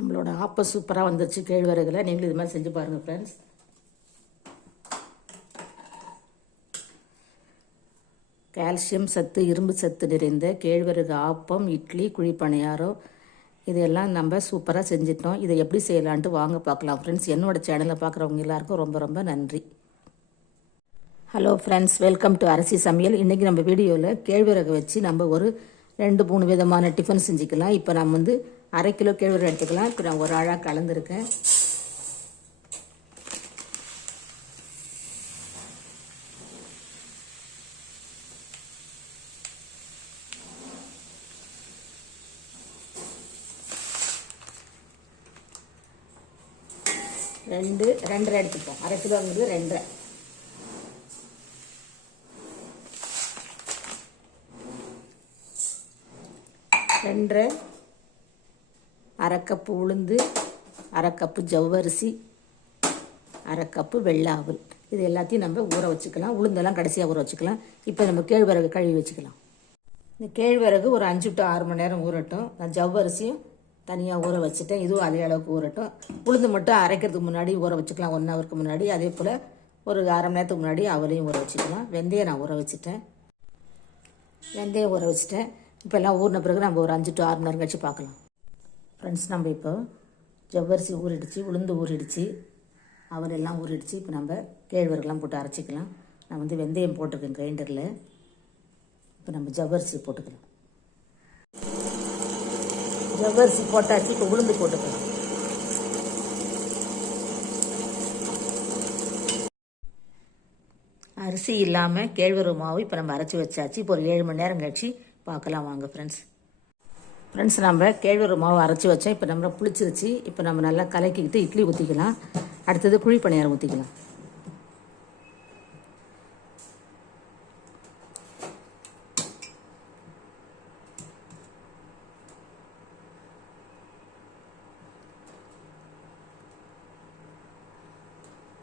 நம்மளோட ஆப்பம் சூப்பராக வந்துருச்சு கேழ்வரகுல. நீங்களும் இது மாதிரி செஞ்சு பாருங்கள் ஃப்ரெண்ட்ஸ் கால்சியம் சத்து இரும்பு சத்து நிறைந்த கேழ்வரகு ஆப்பம் இட்லி குழிப்பணியாரம் இதையெல்லாம் நம்ம சூப்பராக செஞ்சிட்டோம். இதை எப்படி செய்யலான்ட்டு வாங்க பார்க்கலாம் ஃப்ரெண்ட்ஸ் என்னோட சேனலை பார்க்குறவங்க எல்லாருக்கும் ரொம்ப ரொம்ப நன்றி. ஹலோ ஃப்ரெண்ட்ஸ் வெல்கம் டு அரிசி சமையல். இன்றைக்கி நம்ம வீடியோவில் கேழ்வரகு வச்சு நம்ம ஒரு ரெண்டு மூணு விதமான டிஃபன் செஞ்சுக்கலாம். இப்போ நம்ம வந்து அரை கிலோ கேழ்வரை எடுத்துக்கலாம். இப்போ நான் ஒரு ஆழாக கலந்துருக்கேன். ரெண்டு ரெண்டரை எடுத்துப்போம். அரை கிலோங்கிறது ரெண்டரை. ரெண்டரை. அரை கப்பு உளுந்து அரை கப்பு ஜவ்வரிசி அரை கப்பு வெள்ளை இது எல்லாத்தையும் நம்ம ஊற வச்சுக்கலாம். உளுந்தெல்லாம் கடைசியாக ஊற வச்சுக்கலாம். இப்போ நம்ம கேழ்வரகு கழுவி வச்சுக்கலாம். இந்த கேழ்வரகு ஒரு அஞ்சு டு ஆறு மணி நேரம் ஊறட்டும். நான் ஜவ்வரிசியும் தனியாக ஊற வச்சுட்டேன். இதுவும் அதே அளவுக்கு ஊறட்டும். உளுந்து மட்டும் அரைக்கிறதுக்கு முன்னாடி ஊற வச்சுக்கலாம். ஒன் ஹவருக்கு முன்னாடி. அதே போல் ஒரு அரை மணி நேரத்துக்கு முன்னாடி அவளையும் ஊற வச்சுக்கலாம். வெந்தயம் நான் ஊற வச்சுட்டேன். வெந்தயம் ஊற வச்சுட்டேன். இப்போ எல்லாம் ஊறின பிறகு நம்ம ஒரு அஞ்சு டு ஆறு மணி நேரம் கழிச்சு பார்க்கலாம். ஃப்ரெண்ட்ஸ் நம்ம இப்போ ஜவ்வரிசி ஊறிடுச்சு உளுந்து ஊறிடுச்சு. அவல் எல்லாம் ஊறிடுச்சு. இப்போ நம்ம கேழ்வரகுலாம் போட்டு அரைச்சிக்கலாம். நான் வந்து வெந்தயம் போட்டிருக்கேன் கிரைண்டரில் இப்போ நம்ம ஜவ்வரிசி போட்டுக்கலாம். ஜவ்வரிசி போட்டாச்சு இப்போ உளுந்து போட்டுக்கலாம். அரிசி இல்லாமல் கேழ்வரகு மாவு இப்போ நம்ம அரைச்சி வச்சாச்சு. இப்போ ஒரு ஏழு மணி நேரம் கழிச்சு பார்க்கலாம் வாங்க ஃப்ரெண்ட்ஸ் ஃப்ரெண்ட்ஸ் நம்ம கேழ்வரகு மாவு அரைச்சி வச்சோம். இப்போ நம்ம புளிச்சிருச்சு. இப்போ நம்ம நல்லா கலக்கிக்கிட்டு இட்லி ஊற்றிக்கலாம் அடுத்தது குழி பணியாரம் ஊற்றிக்கலாம்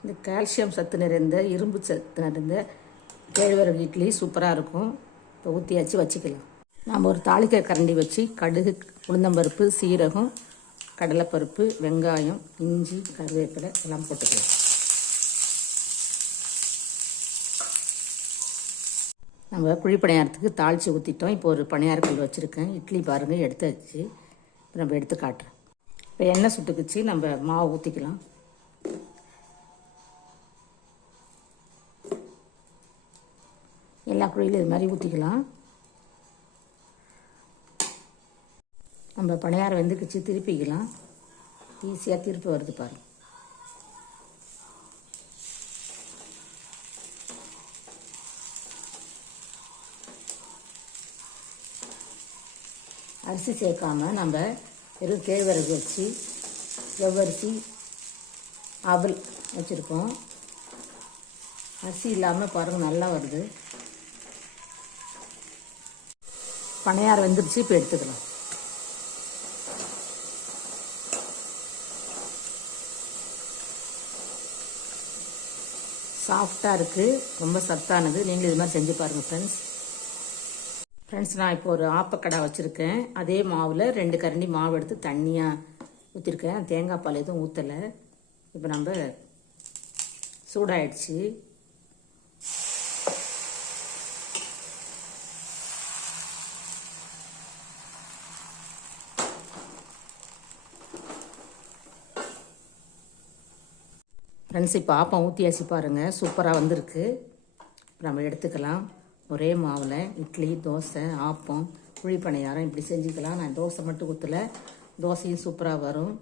இந்த கால்சியம் சத்து நிறைந்த இரும்பு சத்து நிறைந்த கேழ்வரகு இட்லி சூப்பராக இருக்கும். இப்போ ஊற்றியாச்சு வச்சுக்கலாம். நாம் ஒரு தாளிக்க கரண்டி வச்சு கடுகு உளுந்தம்பருப்பு சீரகம் கடலைப்பருப்பு வெங்காயம் இஞ்சி கருவேப்பிலை எல்லாம் போட்டுக்கலாம். நம்ம குழி பணியாரத்துக்கு தாளித்து ஊற்றிட்டோம் இப்போ ஒரு பணியாரக்கல் வச்சுருக்கேன். இட்லி பாருங்கள் எடுத்தாச்சு. இப்போ நம்ம எடுத்து காட்டுறேன் இப்போ எண்ணெய் சுட்டுக்குச்சு. நம்ம மாவு ஊற்றிக்கலாம் எல்லா குழியிலும் இது மாதிரி ஊற்றிக்கலாம் நம்ம பணியாரம் வெந்துக்குச்சு திருப்பிக்கலாம். ஈஸியாக திருப்பி வருது பாருங்கள் அரிசி சேர்க்காம நம்ம வெறும் கேழ்வரகு வச்சு எவ்வரிசி அவல் வச்சுருக்கோம். அரிசி இல்லாமல் பாருங்கள் நல்லா வருது. பனையார் வந்துருச்சு இப்போ எடுத்துக்கலாம். சாஃப்டாக இருக்குது ரொம்ப சத்தானது. நீங்களும் இது மாதிரி செஞ்சு பாருங்கள் ஃப்ரெண்ட்ஸ் ஃப்ரெண்ட்ஸ் நான் இப்போ ஒரு ஆப்பக்கடை வச்சுருக்கேன். அதே மாவில் ரெண்டு கரண்டி மாவு எடுத்து தண்ணியாக ஊற்றிருக்கேன் தேங்காய் பால் எதுவும் ஊற்றலை இப்போ நம்ம சூடாயிடுச்சு. ஃப்ரெண்ட்ஸ் இப்போ ஆப்பம் ஊற்றியாச்சு பாருங்கள் சூப்பராக வந்திருக்கு. நம்ம எடுத்துக்கலாம். ஒரே மாவில் இட்லி தோசை ஆப்பம் குழி பணியாரம் இப்படி செஞ்சுக்கலாம். நான் தோசை மட்டும் ஊற்றல தோசையும் சூப்பராக வரும்.